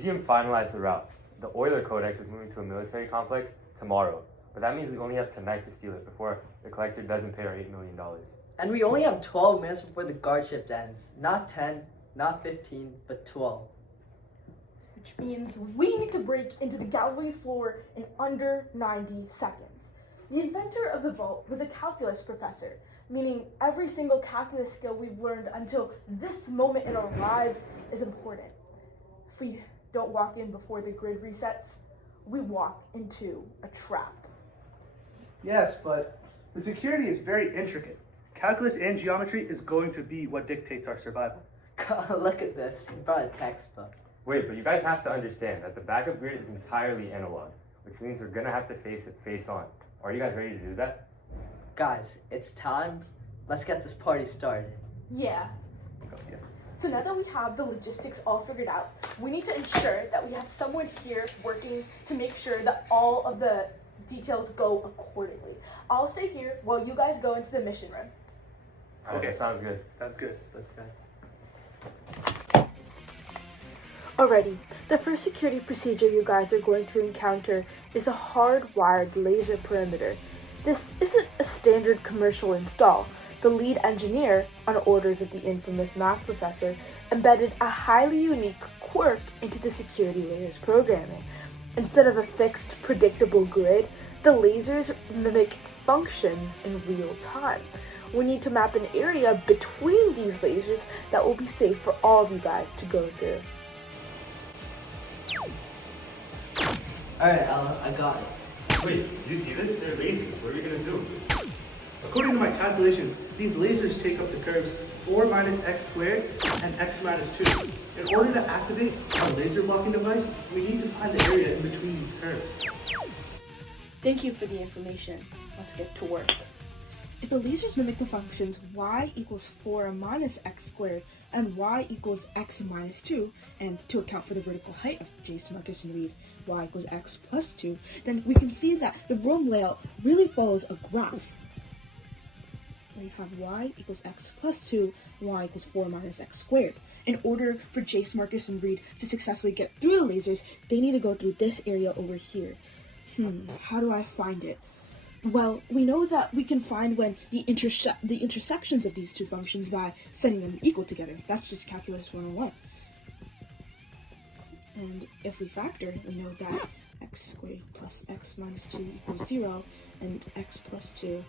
museum finalized the route. The Euler Codex is moving to a military complex tomorrow, but that means we only have tonight to steal it before the collector doesn't pay our $8 million. And we only have 12 minutes before the guard shift ends. Not 10, not 15, but 12. Which means we need to break into the gallery floor in under 90 seconds. The inventor of the vault was a calculus professor, meaning every single calculus skill we've learned until this moment in our lives is important. If we don't walk in before the grid resets, we walk into a trap. Yes, but the security is very intricate. Calculus and geometry is going to be what dictates our survival. Look at this. You brought a textbook. Wait, but you guys have to understand that the backup grid is entirely analog, which means we're gonna have to face it face on. Are you guys ready to do that? Guys, it's time. Let's get this party started. Yeah. So now that we have the logistics all figured out, we need to ensure that we have someone here working to make sure that all of the details go accordingly. I'll stay here while you guys go into the mission room. Okay, sounds good. That's good. Let's go. Alrighty, the first security procedure you guys are going to encounter is a hardwired laser perimeter. This isn't a standard commercial install. The lead engineer, on orders of the infamous math professor, embedded a highly unique quirk into the security layer's programming. Instead of a fixed, predictable grid, the lasers mimic functions in real time. We need to map an area between these lasers that will be safe for all of you guys to go through. Alright, Ella, I got it. Wait, do you see this? They're lasers. What are we gonna do? According to my calculations, these lasers take up the curves 4 minus x squared and x minus 2. In order to activate our laser blocking device, we need to find the area in between these curves. Thank you for the information. Let's get to work. If the lasers mimic the functions y equals 4 minus x squared and y equals x minus 2, and to account for the vertical height of Jace, Marcus, and Reed, y equals x plus 2, then we can see that the room layout really follows a graph. We have y equals x plus 2, y equals 4 minus x squared. In order for Jace, Marcus, and Reed to successfully get through the lasers, they need to go through this area over here. How do I find it? Well, we know that we can find when the intersections of these two functions by setting them equal together. That's just calculus 101. And if we factor, we know that x squared plus x minus 2 equals 0, and x plus 2,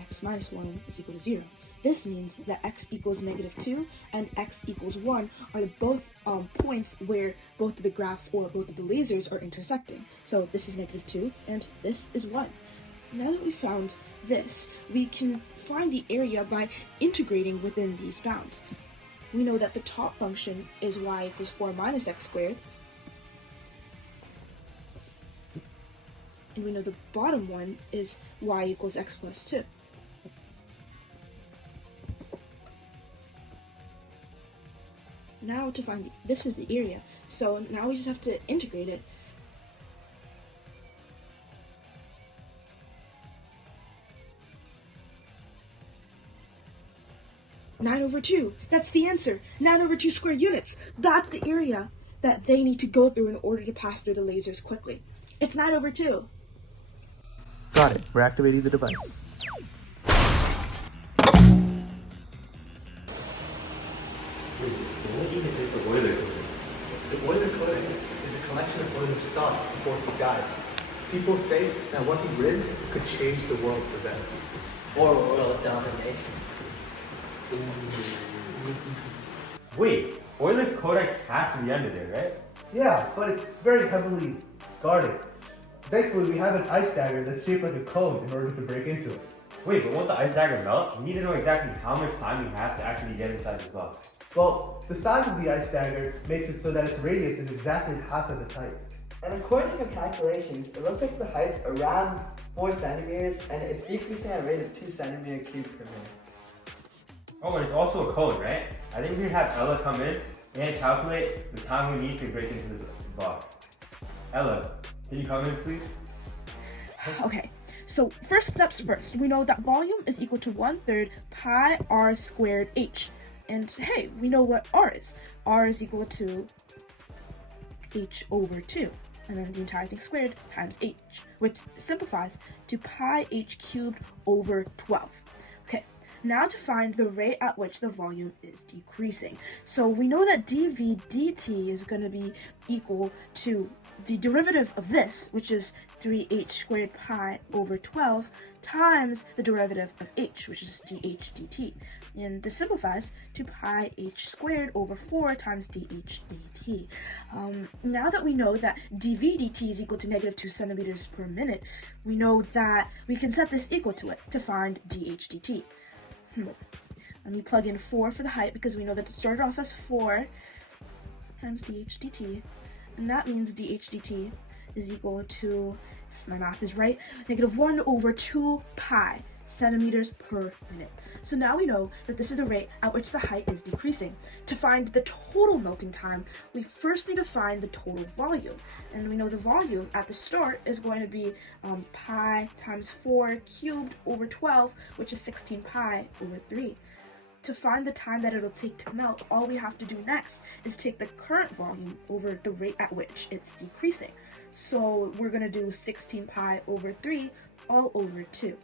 x minus 1 is equal to 0. This means that x equals negative 2 and x equals 1 are the both points where both of the graphs or both of the lasers are intersecting. So this is negative 2 and this is 1. Now that we found this, we can find the area by integrating within these bounds. We know that the top function is y equals 4 minus x squared. And we know the bottom one is y equals x plus 2. Now to find this is the area. So now we just have to integrate it. Nine over 2. That's the answer. 9 over 2 square units. That's the area that they need to go through in order to pass through the lasers quickly. It's 9 over 2. Got it. We're activating the device. Wait, so what even is the Euler Codex? The Euler Codex is a collection of Euler's thoughts before he died. People say that what he written could change the world for better. Or world domination. Wait, Euler's Codex has to be under there, right? Yeah, but it's very heavily guarded. Thankfully, we have an ice dagger that's shaped like a cone in order to break into it. Wait, but won't the ice dagger melt? We need to know exactly how much time we have to actually get inside the block. Well, the size of the ice dagger makes it so that its radius is exactly half of its height. And according to your calculations, it looks like the height's around 4 centimeters and it's decreasing at a rate of 2 centimeters cubed per minute. Oh, and it's also a code, right? I think we should have Ella come in and calculate the time we need to break into the box. Ella, can you come in, please? Okay, so first steps first. We know that volume is equal to 1/3 pi r squared h. And hey, we know what r is. R is equal to h over 2. And then the entire thing squared times h, which simplifies to pi h cubed over 12. Okay, now to find the rate at which the volume is decreasing. So we know that dv dt is going to be equal to the derivative of this, which is 3h squared pi over 12, times the derivative of h, which is dh dt. And this simplifies to pi h squared over 4 times dh dt. Now that we know that dv dt is equal to negative 2 centimeters per minute, we know that we can set this equal to it to find dh dt. Let me plug in 4 for the height, because we know that it started off as 4 times dh dt. And that means dh dt is equal to, if my math is right, negative 1 over 2 pi centimeters per minute. So now we know that this is the rate at which the height is decreasing. To find the total melting time, we first need to find the total volume. And we know the volume at the start is going to be pi times 4 cubed over 12, which is 16 pi over 3. To find the time that it'll take to melt, all we have to do next is take the current volume over the rate at which it's decreasing. So we're going to do 16 pi over 3 all over 2.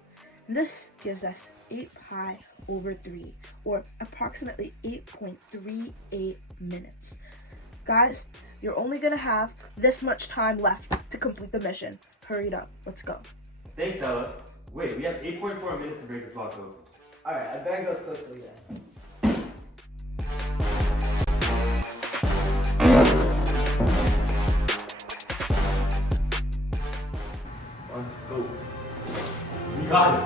And this gives us 8 pi over 3, or approximately 8.38 minutes. Guys, you're only going to have this much time left to complete the mission. Hurry it up. Let's go. Thanks, Ella. Wait, we have 8.4 minutes to break this block open. Alright, I better go quickly then. One, go. We got it.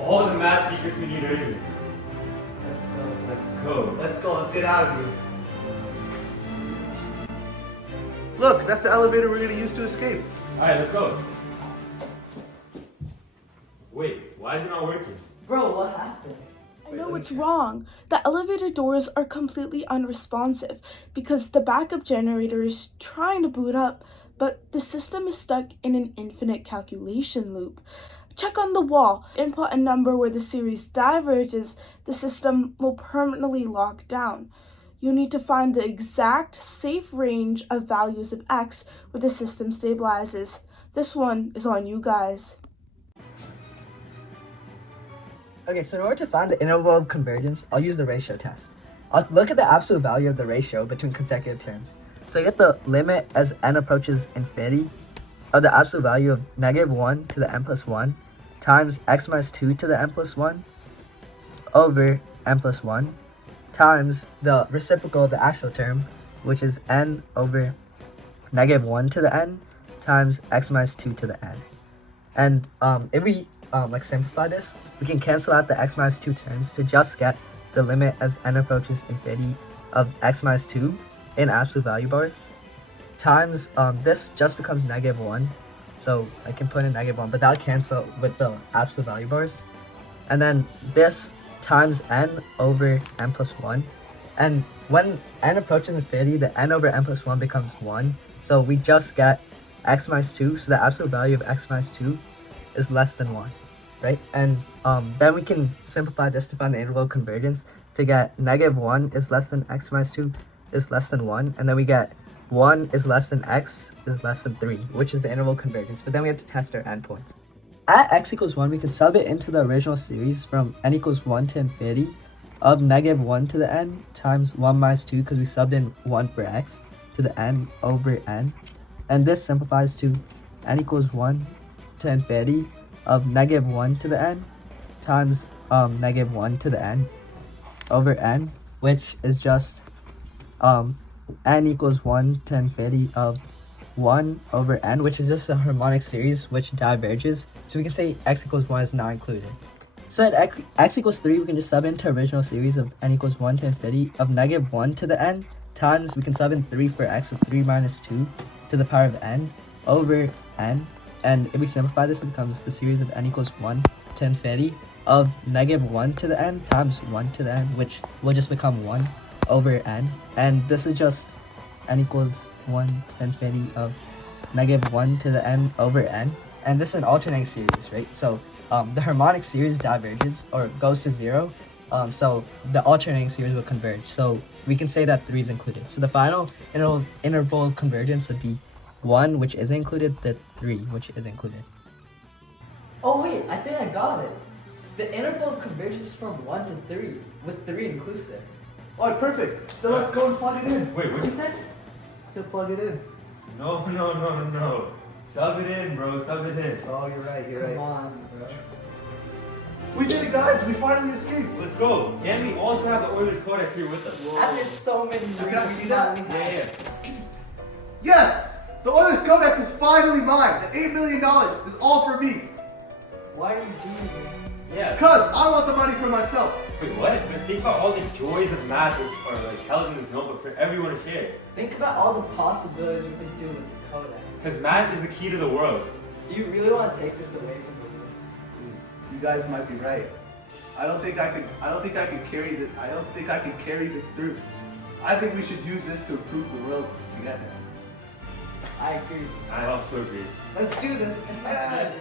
All the math secrets we need earlier. Let's go. Let's go. Let's go, let's get out of here. Look, that's the elevator we're gonna use to escape. Alright, let's go. Wait, why is it not working? Bro, what happened? I know what's wrong. The elevator doors are completely unresponsive because the backup generator is trying to boot up, but the system is stuck in an infinite calculation loop. Check on the wall. Input a number where the series diverges, the system will permanently lock down. You need to find the exact safe range of values of x where the system stabilizes. This one is on you guys. Okay, so in order to find the interval of convergence, I'll use the ratio test. I'll look at the absolute value of the ratio between consecutive terms. So I get the limit as n approaches infinity of the absolute value of negative 1 to the n plus 1 times x minus 2 to the n plus 1 over n plus 1 times the reciprocal of the actual term, which is n over negative 1 to the n times x minus 2 to the n. And if we simplify this, we can cancel out the x minus 2 terms to just get the limit as n approaches infinity of x minus 2 in absolute value bars times this just becomes negative 1, so I can put in negative 1, but that'll cancel with the absolute value bars, and then this times n over n plus 1, and when n approaches infinity, the n over n plus 1 becomes 1, so we just get x minus 2, so the absolute value of x minus 2 is less than 1, right? And then we can simplify this to find the interval of convergence to get negative 1 is less than x minus 2 is less than 1, and then we get 1 is less than x is less than 3, which is the interval of convergence, but then we have to test our endpoints. At x equals 1, we can sub it into the original series from n equals 1 to infinity of negative 1 to the n times 1 minus 2, because we subbed in 1 for x, to the n over n, and this simplifies to n equals 1 to infinity of negative 1 to the n times negative 1 to the n over n, which is just n equals 1 to infinity of 1 over n, which is just a harmonic series which diverges, so we can say x equals 1 is not included. So at x equals 3, we can just sub into original series of n equals 1 to infinity of negative 1 to the n times, we can sub in 3 for x, so 3 minus 2 to the power of n over n, and if we simplify this, it becomes the series of n equals 1 to infinity of negative 1 to the n times 1 to the n, which will just become 1 over n, and this is just n equals 1 to infinity of negative 1 to the n over n, and this is an alternating series, right? So the harmonic series diverges or goes to 0 So the alternating series will converge. So we can say that 3 is included. So the final interval of convergence would be 1, which is included, the 3, which is included. Oh wait, I think I got it. The interval of convergence is from 1 to 3, with 3 inclusive. Alright, perfect. Then let's go and plug it in. Wait, what'd you say? To plug it in. No. Sub it in, bro. Sub it in. Oh, you're right. Come on, bro. We did it, guys. We finally escaped. Let's go. And we also have the Oilers Codex here with us. After so many years. Can I see that? Yeah. Yes! The Oilers Codex is finally mine. The $8 million is all for me. Why are you doing this? Yeah. Because I want the money for myself. Wait, what? But think about all the joys of math which are like held in this notebook for everyone to share. Think about all the possibilities we could do with the codex. Because math is the key to the world. Do you really want to take this away from me? You guys might be right. I don't think I can carry this. I don't think I can carry this through. I think we should use this to improve the world together. I agree. I also agree. Let's do this. Yes.